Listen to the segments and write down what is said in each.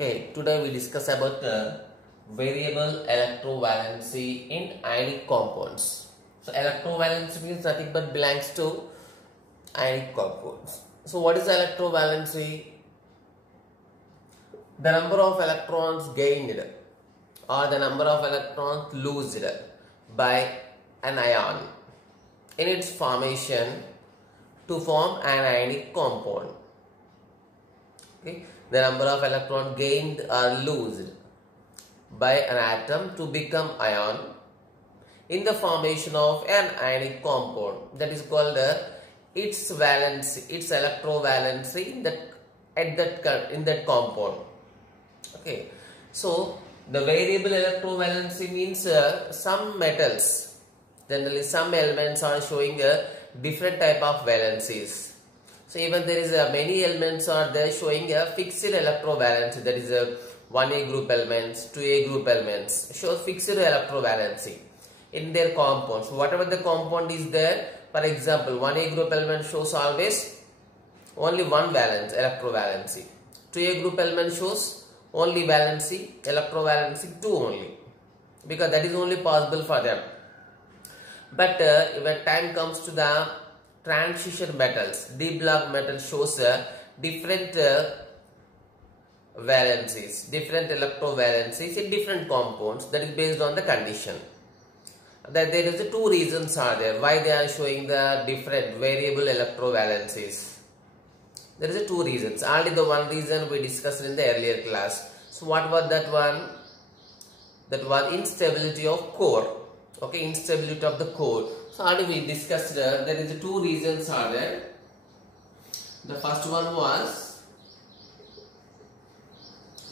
Okay, today we discuss about variable electrovalency in ionic compounds. So electrovalency means nothing but belongs to ionic compounds. So what is electrovalency? The number of electrons gained or the number of electrons lost by an ion in its formation to form an ionic compound. Okay. The number of electrons gained or lost by an atom to become ion in the formation of an ionic compound, that is called its valency, its electrovalency in that compound. Okay, so the variable electrovalency means some metals, generally some elements are showing a different type of valencies. So even there is many elements are there showing a fixed electrovalency, that is a 1A group elements, 2A group elements shows fixed electrovalency in their compounds. So whatever the compound is there, for example 1A group element shows always only one valence, electrovalency. 2A group element shows only valency, electrovalency 2 only, because that is only possible for them. But when time comes to the transition metals, D block metal shows different valencies, different electrovalencies in different compounds. That is based on the condition. That there is two reasons are there why they are showing the different variable electrovalencies. There is two reasons. Only the one reason we discussed in the earlier class. So what was that one? That was instability of core. Okay, instability of the core. So already we discussed there is two reasons are there. The first one was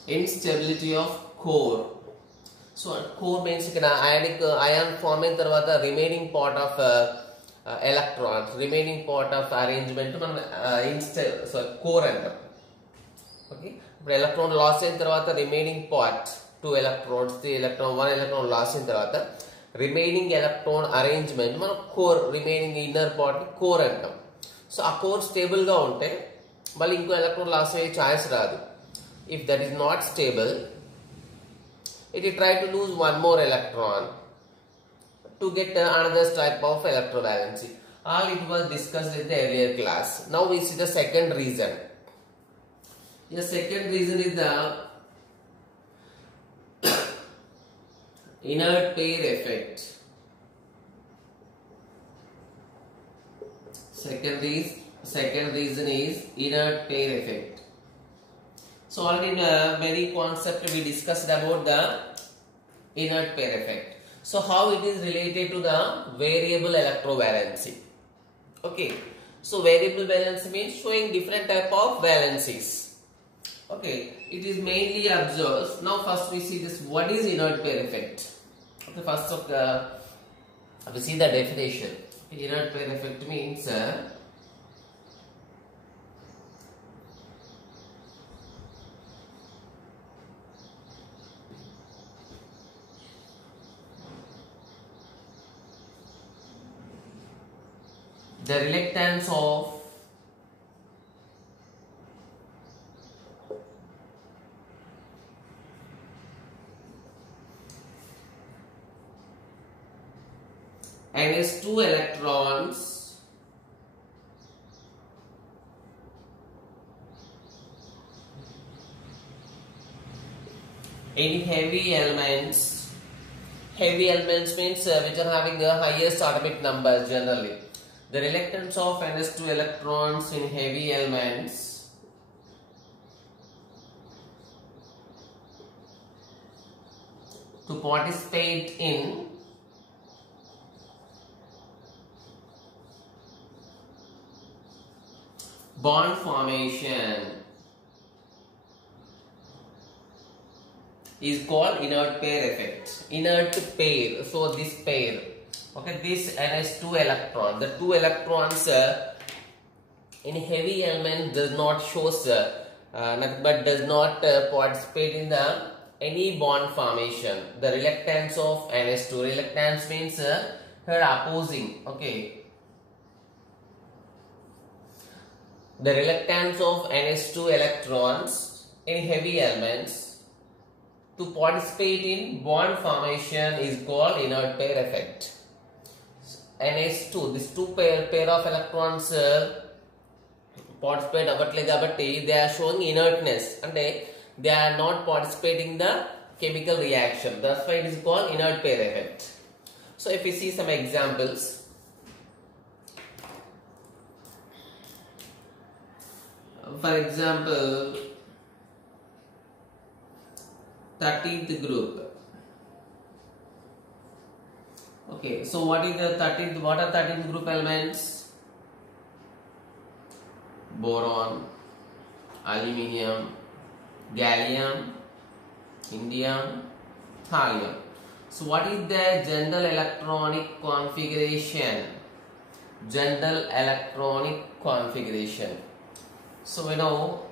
instability of core. So core means ionic ion forming tarvata remaining part of electrons, remaining part of arrangement core antam. Okay, but electron loss in tarvata remaining part, 2 electrons, 3 electron, 1 electron loss in tarvata remaining electron arrangement మన core remaining inner part core అంటాం. So ఆ core stable గా ఉంటే మళ్ళీ ఇంకో electron loss అయ్యే chance రాదు. If that is not stable, it will try to lose one more electron to get another type of electrovalency. All it was discussed in the earlier class. Now we see the second reason. The second reason is the inert pair effect. Second reason is inert pair effect. So already in many concepts we discussed about the inert pair effect. So how it is related to the variable electrovalency? Okay, so variable valency means showing different type of valencies. Okay, it is mainly observed. Now first we see this, what is inert pair effect? Okay, first of we see the definition. Inert pair effect means the reluctance of NS2 electrons in heavy elements. Heavy elements means which are having the highest atomic numbers generally. The reluctance of NS2 electrons in heavy elements to participate in bond formation is called inert pair effect. Inert pair. So this pair, okay, this NS2 electron, the two electrons in heavy element does not shows but does not participate in the any bond formation. The reluctance of NS2, reluctance means her opposing. Okay, the reluctance of NH2 electrons any heavy elements to participate in bond formation is called inert pair effect. NH2, this pair of electrons participate avatlegabatti, they are showing inertness and they are not participating in the chemical reaction. That's why it is called inert pair effect. So if we see some examples, for example, 13th group. Okay, so what is the 13th? What are 13th group elements? Boron, aluminium, gallium, indium, thallium. So what is the general electronic configuration? General electronic configuration. So we know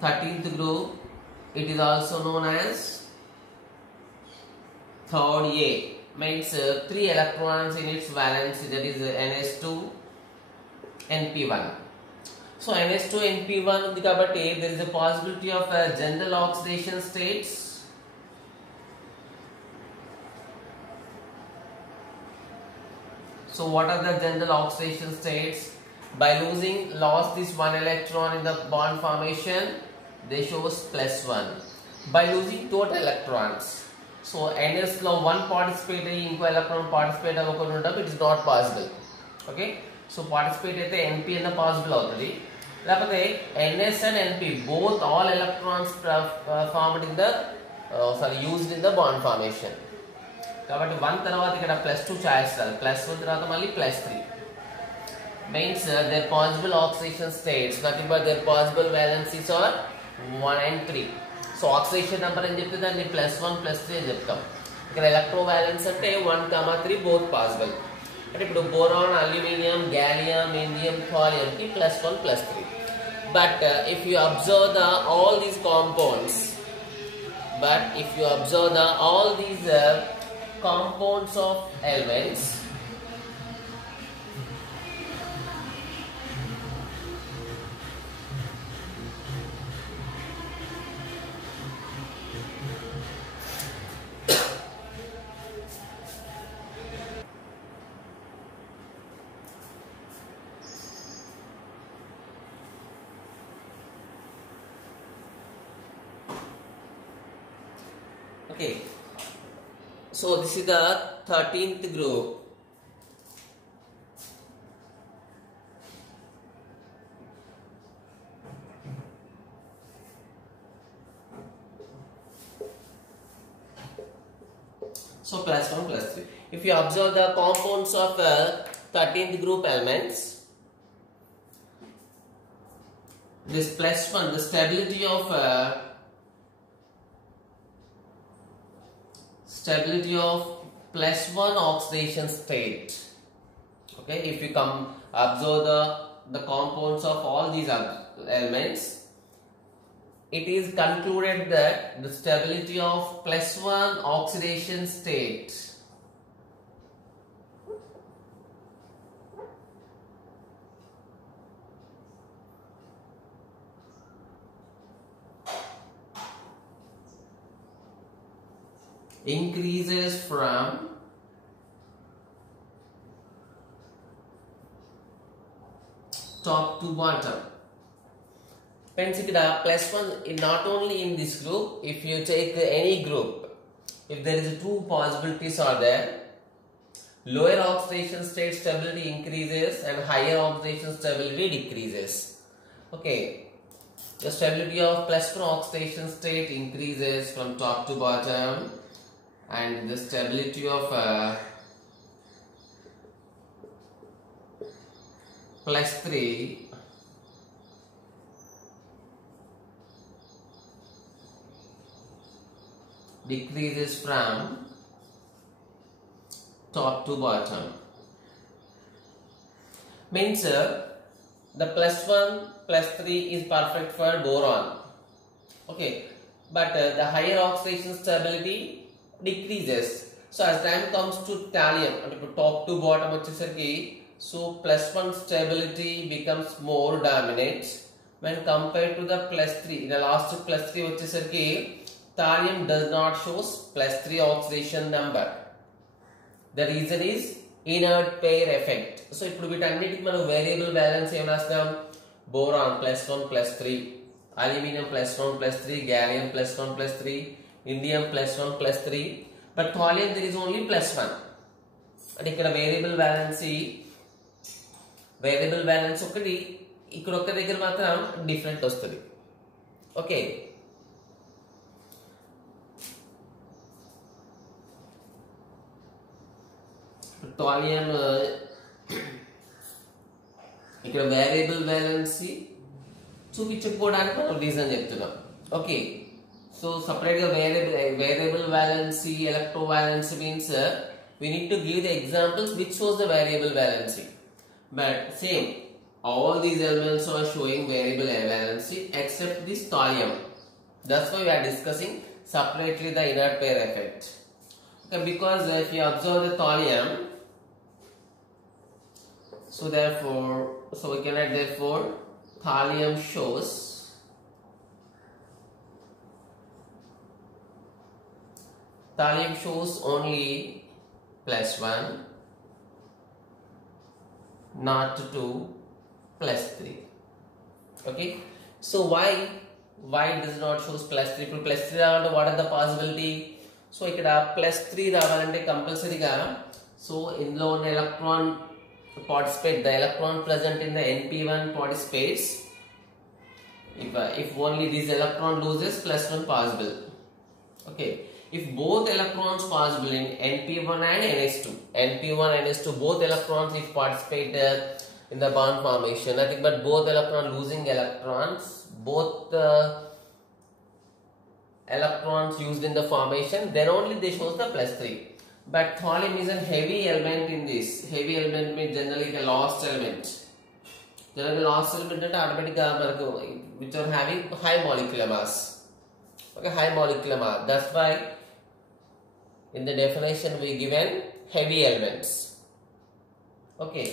13th group, it is also known as third A, means 3 electrons in its valency, that is NH2 NP1. So NH2 NP1 there is a possibility of general oxidation states. So what are the general oxidation states? By lost this one electron in the bond formation, they shows +1. By losing total electrons, so NS lo one participate inko electron participate it is not possible. Okay, so participate aithe NP and possible avutadi. Lapothe NS and NP both all electrons formed in the used in the bond formation. Kabatti 1 tarvata ikkada +2 choice radu, +1 tarvata malli +3. Means their possible oxidation states, nothing but their possible valencies are 1 and 3. So oxidation number అని చెప్తే దాన్ని +1 +3 అని చెప్తాం. ఇక్కడ electrovalence అంటే 1, 3 both possible. అంటే ఇప్పుడు boron, aluminium, gallium, indium, thallium కి +1 +3. But if you observe all these compounds, compounds of elements, okay, so this is the 13th group. So +1 +3. If you observe the compounds of 13th group elements, this +1, the stability of +1 oxidation state. Okay, if you observe the compounds of all these elements, it is concluded that the stability of +1 oxidation state increases from top to bottom. Hence, +1 not only in this group. If you take any group, if there is 2 possibilities are there, lower oxidation state stability increases and higher oxidation stability decreases. Okay, the stability of +1 oxidation state increases from top to bottom, and the stability of +3 decreases from top to bottom. Means the +1 +3 is perfect for boron. Okay, but the higher oxidation stability decreases. So as time comes to thallium, top to bottom, so +1 stability becomes more dominant, when compared to the +3. The last +3 వచ్చేసరికి thallium does not shows +3 oxidation number. The reason is inert pair effect. So ఇప్పుడు వీటన్నిటికి మనం variable balance ఏం రాస్తాం? boron +1 +3, aluminum +1 +3, gallium +1 +3, indium +1 +3, but thallium there is only +1. అంటే ఇక్కడ variable balance ఒకటి, ఇక్కడ ఒక్క దగ్గర మాత్రం డిఫరెంట్ వస్తుంది. ఓకే, థాలియం ఇక్కడ వేరియబుల్ బ్యాలెన్సీ చూపించకపోవడానికి మనం రీజన్ చెప్తున్నాం. ఓకే, సో సపరేట్ గా variable valency, electrovalency means we need to give the examples which shows the variable valency, but same all these elements are showing variable valency except this thallium. That's why we are discussing separately the inert pair effect. Okay, because if you observe the thallium, so we can write therefore thallium shows only +1, not 2, +3. Okay, so why it does not shows +3? ఇప్పుడు +3 రావాలంటే what are the possibility? So ఇక్కడ +3 రావాలంటే కంపల్సరీగా, so ఇందులో ఉన్న electron participate, the electron present in the np1 participates. If only this electron loses, +1 possible. Okay, if both electrons possible in np1 and ns2 both electrons if participate in the bond formation, nothing but both losing electrons, both electrons used in the formation, then only they shows the +3. But thallium is a heavy element in this. Heavy element means generally a lost element. Generally lost element అంటే automatically which are having high molecular mass. Okay, high molecular mass. That's why in the definition we given heavy elements. Okay,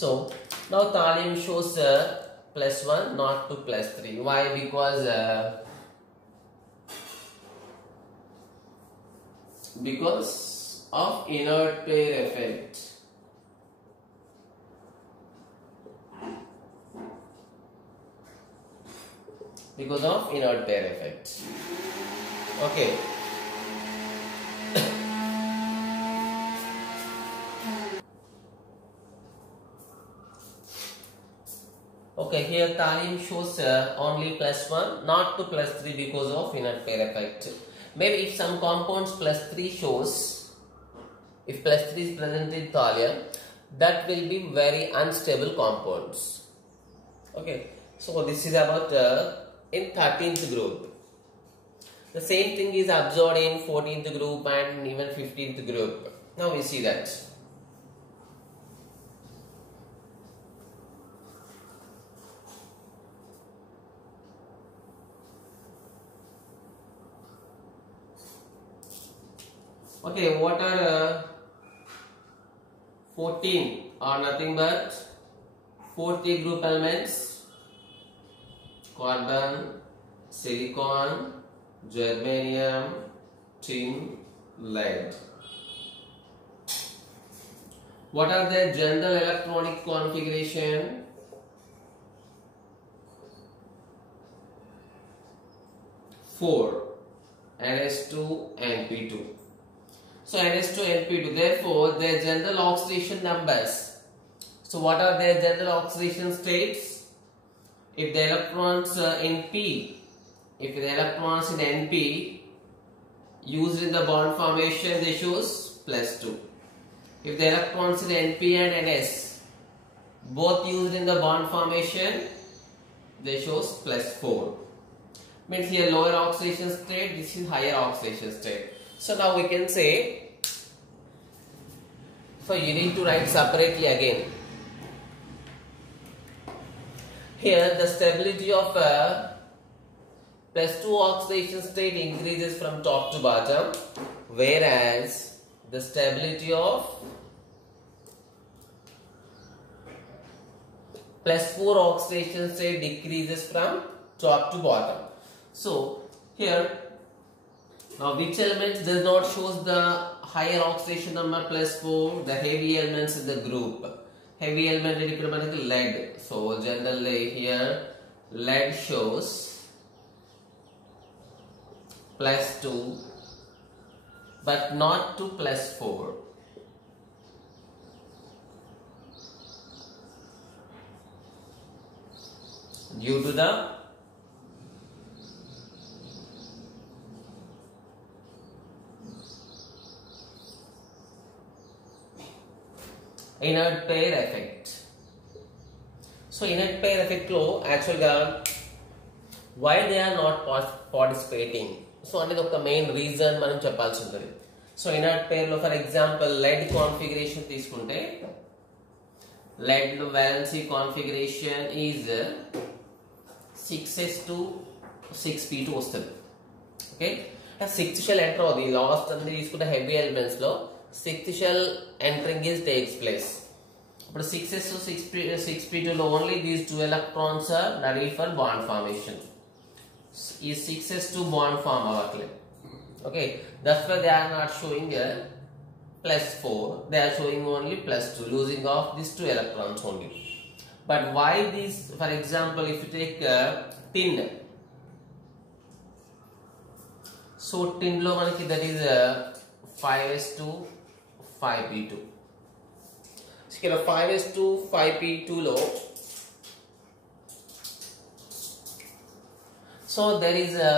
so now thallium shows +1, not to +3. Why? Because of inert pair effect. Because of inert pair effect. Okay. Okay, here thallium shows only +1, not to +3 because of inert pair effect. Maybe if some compounds +3 shows, if +3 is present in thallium, that will be very unstable compounds. Okay, so this is about in 13th group. The same thing is observed in 14th group and even 15th group. Now we see that. Okay, what are 14 are nothing but 40 group elements: carbon, silicon, germanium, tin, lead. What are their general electronic configuration? 4, ns2, np2. So ns2, np2, therefore their general oxidation numbers. So what are their general oxidation states? If the electrons in np used in the bond formation, they shows +2. If the electrons in np and ns both used in the bond formation, they shows +4. Means here lower oxidation state, this is higher oxidation state. So now we can say, so you need to write separately again. Here the stability of +2 oxidation state increases from top to bottom, whereas the stability of plus 4 oxidation state decreases from top to bottom. So here now which elements does not shows the higher oxidation number plus 4? The heavy elements in the group. Heavy element is lead. So generally here lead shows plus 2 but not to plus 4. Due to the inert pair effect. So inert pair effect lo actually why they are not participating. So అనేది ఒక main reason మనం చెప్పాల్సి ఉంటుంది. So inert pair లో for example lead configuration తీసుకుంటే lead valency configuration is 6s2 6p2 వస్తుంది. Okay, sixth shell enter అవుతుంది. Last అన్ని తీసుకుంటే హెవీ ఎలిమెంట్స్ లో sixth shell entering is takes place. ఇప్పుడు 6s2 6p2 లో only these 2 electrons are ready for bond formation. ఈ 6s2 bond form అవ్వట్లేదు. Okay, that's why they are not showing a plus 4, they are showing only plus 2, losing off these 2 electrons only. But why these? For example, if you take tin, so tin lo manaki that is 5s2 5p2. So here 5s2 5p2 lo, so there is a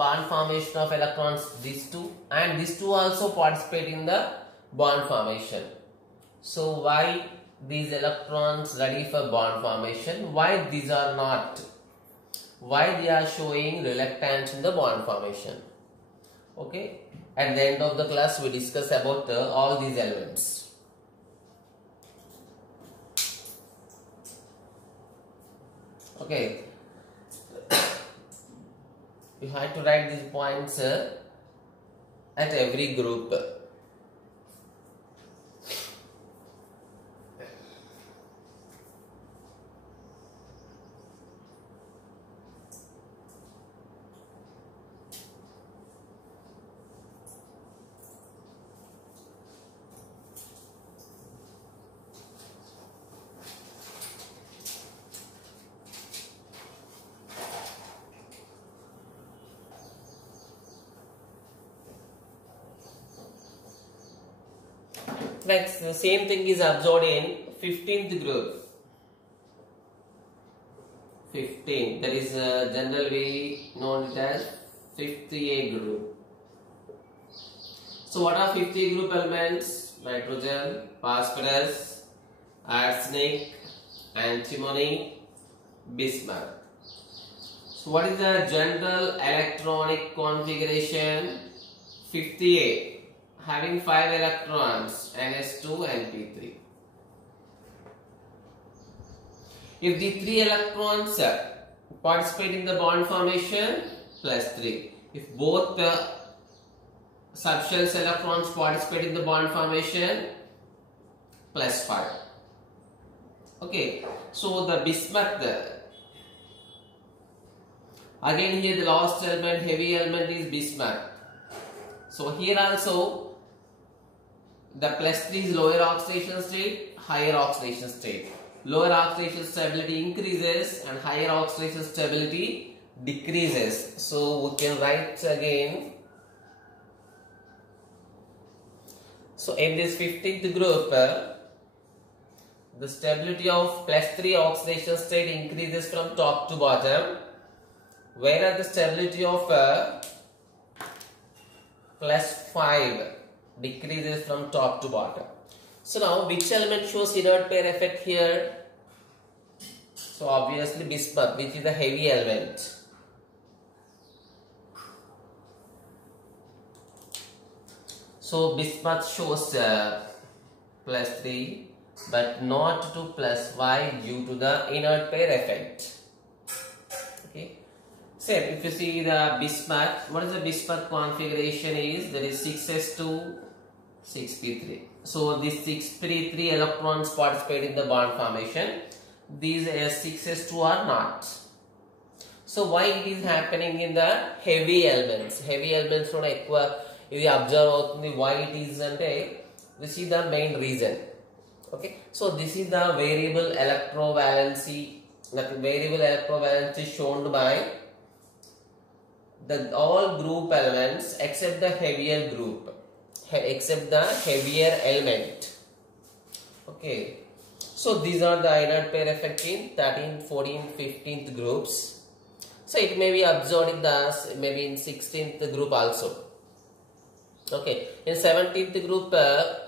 bond formation of electrons, these two, and these two also participate in the bond formation. So why these electrons ready for bond formation? Why these are not? Why they are showing reluctance in the bond formation? Okay, at the end of the class we discuss about all these elements. Okay, you have to write these points at every group. Next, the same thing is observed in 15th group. 15, that is generally known as 5th A group. So what are 5th A group elements? Nitrogen, phosphorus, arsenic, antimony, bismuth. So what is the general electronic configuration? 5th A, having 5 electrons, Ns2 and P3. If the 3 electrons participate in the bond formation, plus 3. If both the subshells electrons participate in the bond formation, plus 5. Okay, so the bismuth, again here the last element, heavy element is bismuth. So here also the plus 3 is lower oxidation state, higher oxidation state. Lower oxidation stability increases and higher oxidation stability decreases. So we can write again. So in this 15th group, the stability of plus 3 oxidation state increases from top to bottom, whereas the stability of plus 5 decreases from top to bottom. So now which element shows inert pair effect here? So obviously bismuth, which is a heavy element. So bismuth shows plus 3 but not to plus 5 due to the inert pair effect. Okay. Same, if you see the bismuth, what is the bismuth configuration is? That is 6s2 6p3. So these 6p3 electrons participate in the bond formation. these S6S2 are not. So why it is happening in the heavy elements? Heavy elements not ఇది observe అవుతుంది. Why it is ante this is the main reason. Okay, so this is the variable electrovalency. That variable electrovalency shown by the all group elements except the heavier group, except the heavier element. Okay, so these are the inert pair effect in 13th, 14th, 15th groups. So it may be observed in the maybe in 16th group also. Okay, in 17th group,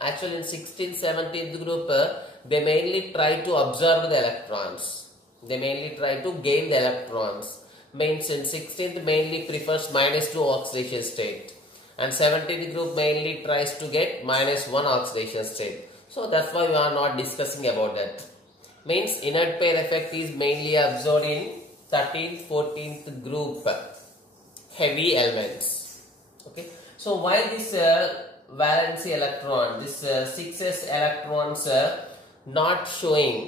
actually in 16th, 17th group, they mainly try to observe the electrons. They mainly try to gain the electrons. Means in 16th mainly prefers -2 oxidation state, and 17th group mainly tries to get -1 oxidation state. So that's why we are not discussing about that. Means inert pair effect is mainly observed in 13th, 14th group heavy elements. Okay, so why this valency electron, this 6s electrons not showing,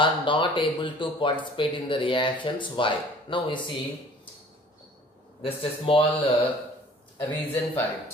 are not able to participate in the reactions? Why? Now we see just a small reason for it.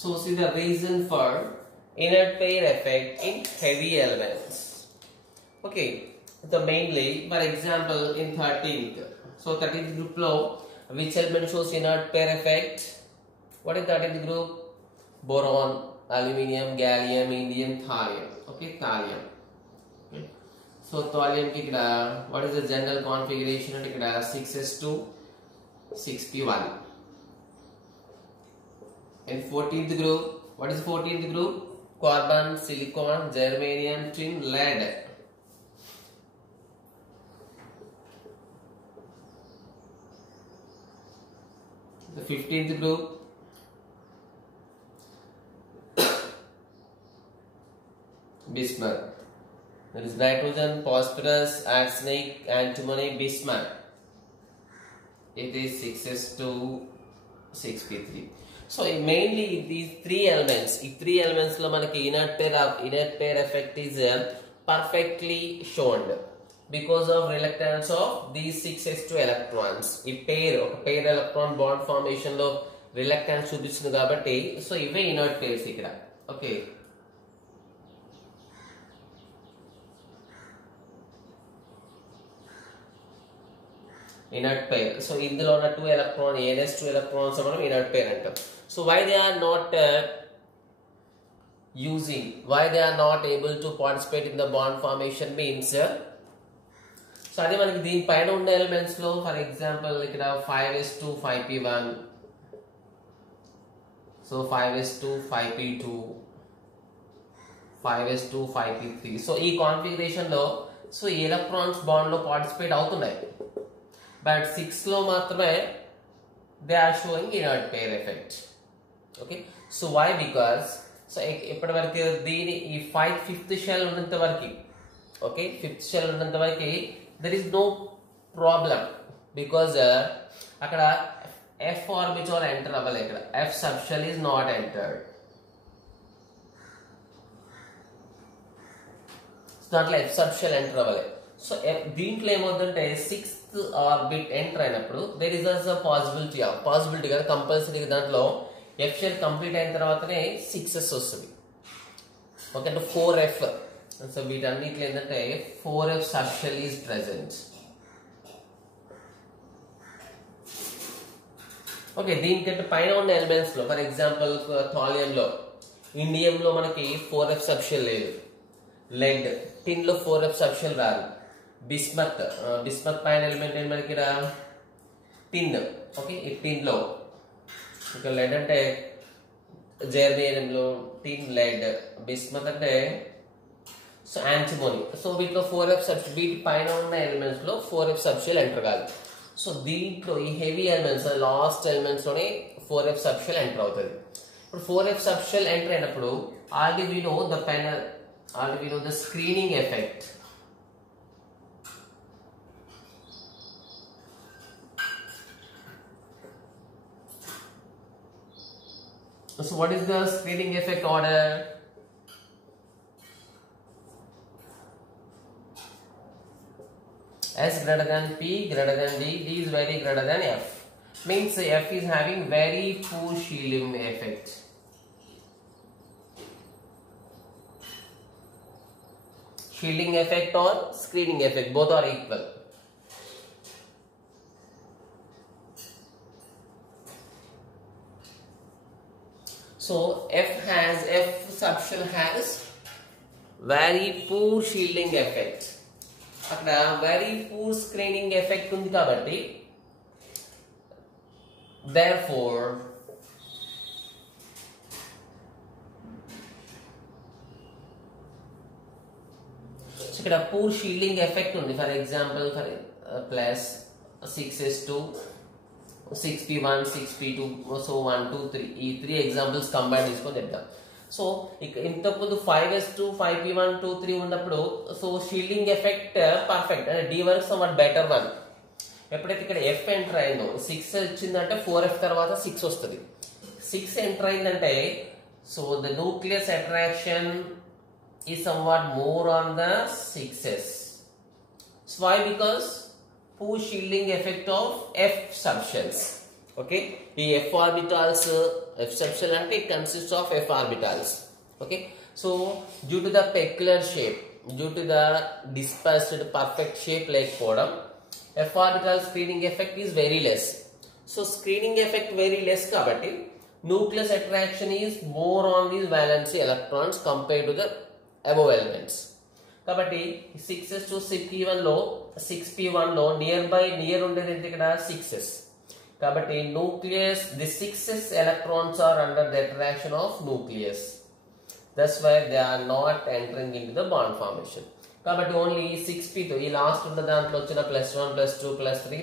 So see the reason for inert pair effect in heavy elements. Okay, so mainly for example in 13th, so 13th group lo which element shows inert pair effect? What is 13th group? Boron, aluminium, gallium, indium, thallium. Okay, thallium. Okay. So thallium ki ikkada what is the general configuration ante ikkada 6s2 6p1. In 14th group, what is 14th group? Carbon, silicon, germanium, tin, lead. The 15th group, bismuth. There is nitrogen, phosphorus, arsenic, antimony, bismuth. It is 6s2 6p3. So mainly these three elements, lo manaki inert pair effect is perfectly shown because of reluctance of these 6s2 electrons. Ee pair electron bond formation lo reluctance chupistundi kabatti, so ive inert pairs ikkada. Okay, inert pair. So indulo ఉన్న 2 electron ns2 electrons మనం inert pair అంటాం. So why they are not why they are not able to participate in the bond formation means so అదే మనకి దీని పైన ఉన్న elements లో for example ఇక్కడ 5s2 5p1, so 5s2 5p2, 5s2 5p3. So ఈ configuration లో సో ఈ ఎలక్ట్రాన్స్ బాండ్ లో పార్టిసిపేట్ అవుతున్నాయి, but 6 లో మాత్రమే they are showing inert pair effect. Okay, so why? Because so ఇప్పటి వరకు దీని ఈ 5th shell ఉన్నంత వరకు, okay, 5th shell ఉన్నంత వరకు there is no problem because అక్కడ f orbital enter అవ్వలేదు, ఇక్కడ f subshell is not entered. దాంట్లో f subshell enter అవ్వలేదు. సో దీంట్లో ఏమవుతుందంటే 6th orbit enter అయినప్పుడు there is also possibility కదా కంపల్సరీ దాంట్లో f shell కంప్లీట్ అయిన తర్వాతనే 6s వస్తుంది. ఓకే, అంటే 4f. సో వీటన్నిటిలో ఏంటంటే 4f subshell is present. Okay, దీనికంటే పైన ఉన్న ఎలిమెంట్స్ లో ఫర్ ఎగ్జాంపుల్ థాలియం లో ఇండియంలో మనకి 4f సబ్షెల్ లేదు. లెడ్ టిన్ లో 4f సబ్షెల్ రాదు. బిస్మత్ పైన ఎలిమెంట్ ఏంటి మనకి ఇక్కడ టిన్. ఓకే, ఈ టిన్ లో ఇక లెడ్ అంటే జెర్మేనియంలో టిన్ లెడ్, బిస్మత్ అంటే సో యాంటిమోనీ. సో వీటిలో 4f సబ్షెల్, వీటి పైన ఉన్న ఎలిమెంట్స్ లో 4f సబ్షెల్ ఎంటర్ కాదు. సో దీంట్లో ఈ హెవీ ఎలిమెంట్స్ లాస్ట్ ఎలిమెంట్స్ లోనే 4f సబ్షెల్ ఎంటర్ అవుతుంది. ఇప్పుడు 4f సబ్షెల్ ఎంటర్ అయినప్పుడు already we know the screening effect. So what is the screening effect order? S greater than P greater than D, D is very greater than F. Means F is having very poor shielding effect. Shielding effect or screening effect, both are equal. So F subshell has very poor shielding effect. అక్కడ very poor screening effect ఉంది కాబట్టి therefore ఇక్కడ poor shielding effect ఉంది. For example, plus 6s2 6p1 6p2 so 1 2 3 ఈ 3 examples combine చేసుకొని చెప్తాం. So ఇంతకుముందు 5s2 5p1 2 3 ఉన్నప్పుడు సో షీల్డింగ్ ఎఫెక్ట్ పర్ఫెక్ట్ అంటే D వరకు సమ్వాట్ బెటర్ వన్. ఎప్పుడైతే ఇక్కడ F ఎంటర్ అయిందో 6 వచ్చిందంటే 4F తర్వాత 6 వస్తుంది. 6 ఎంటర్ అయిందంటే so the nucleus attraction is somewhat more on the 6s. So why? Because poor shielding effect of F subshells. Okay, the F orbitals, F subshell and it consists of F orbitals. Okay, so due to the peculiar shape, due to the dispersed perfect shape like quantum, F orbital screening effect is very less. So screening effect very less kabatti nucleus attraction is more on these valency electrons compared to the above elements. కాబట్టి 6s to 6p1 లో near ఉండేది ఏంటి ఇక్కడ 6s. కాబట్టి nucleus the 6s electrons are under the attraction of nucleus. That's why they are not entering into the bond formation. కాబట్టి only 6p తో ఈ last ఉన్న దాంట్లో వచ్చిన +1 +2 +3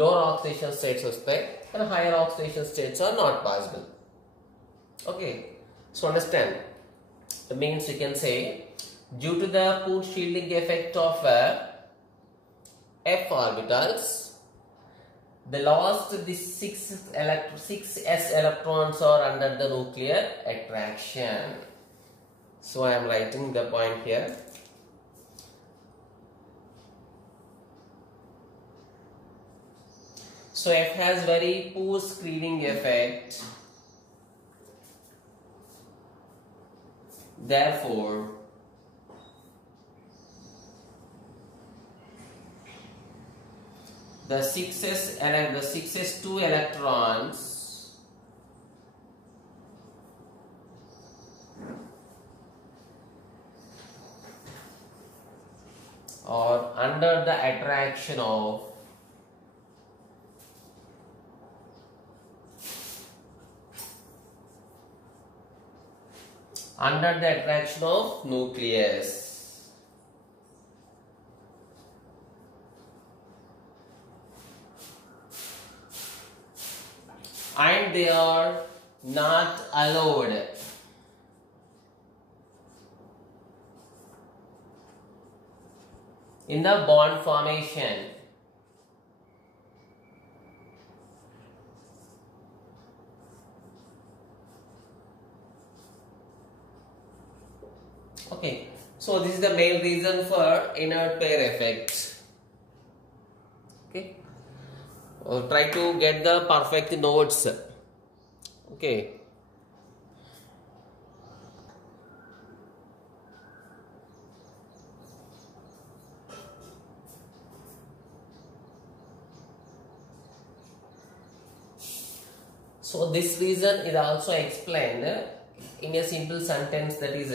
lower oxidation states వస్తాయి and higher oxidation states are not possible. Okay, so understand. It means we can say due to the poor shielding effect of F orbitals, the last the 6s electrons are under the nuclear attraction. So I am writing the point here. So F has very poor screening effect. Therefore the 6s2 electrons are under the attraction of nucleus. And they are not allowed in the bond formation. Okay, so this is the main reason for inert pair effect. Okay, try to get the perfect notes. Okay, so this reason is also explained in a simple sentence, that is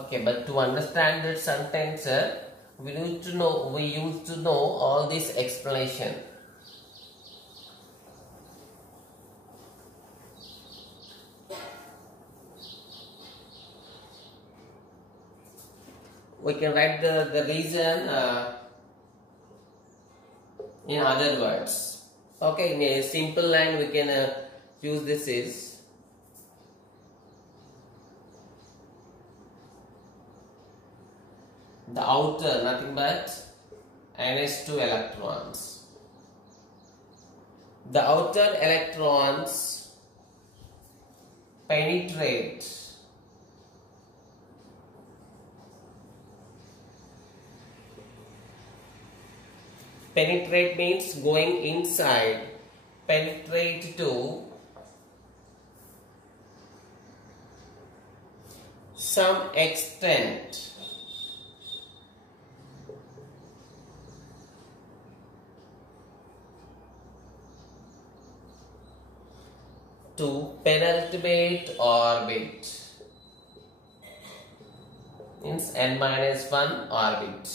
okay, but to understand that sentence we used to know all this explanation. We can write the reason in other words. Okay, in a simple line we can use this is the outer nothing but ns2 electrons. The outer electrons penetrate means going inside, penetrate to some extent. To penultimate orbit means n-1 orbit.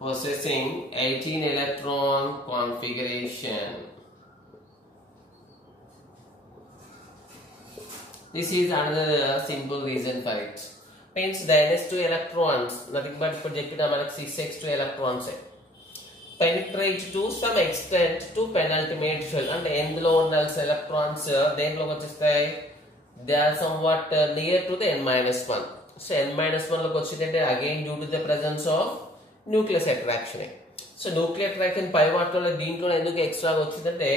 Possessing 18 electron configuration. This is another simple reason for it. Means the ns2 electrons nothing but projected among 6x2 electrons penetrate to some extent to penultimate shell and endlo ఉన్న electrons దేంట్లోకి వచ్చేస్తాయి, they are somewhat near to the n-1. So n-1 లోకి వచ్చిందంటే again due to the presence of nucleus attraction. So nuclear attraction పై వాటిలో దీంట్లో ఎందుకు extra వచ్చిందంటే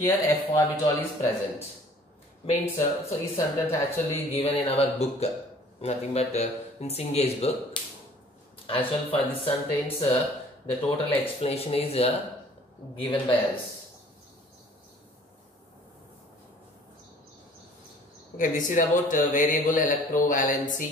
here f orbital is present. Means so this sentence actually given in our book, nothing but in Singh's book. As well for this sentence the total explanation is given by us. Okay, this is about variable electrovalency.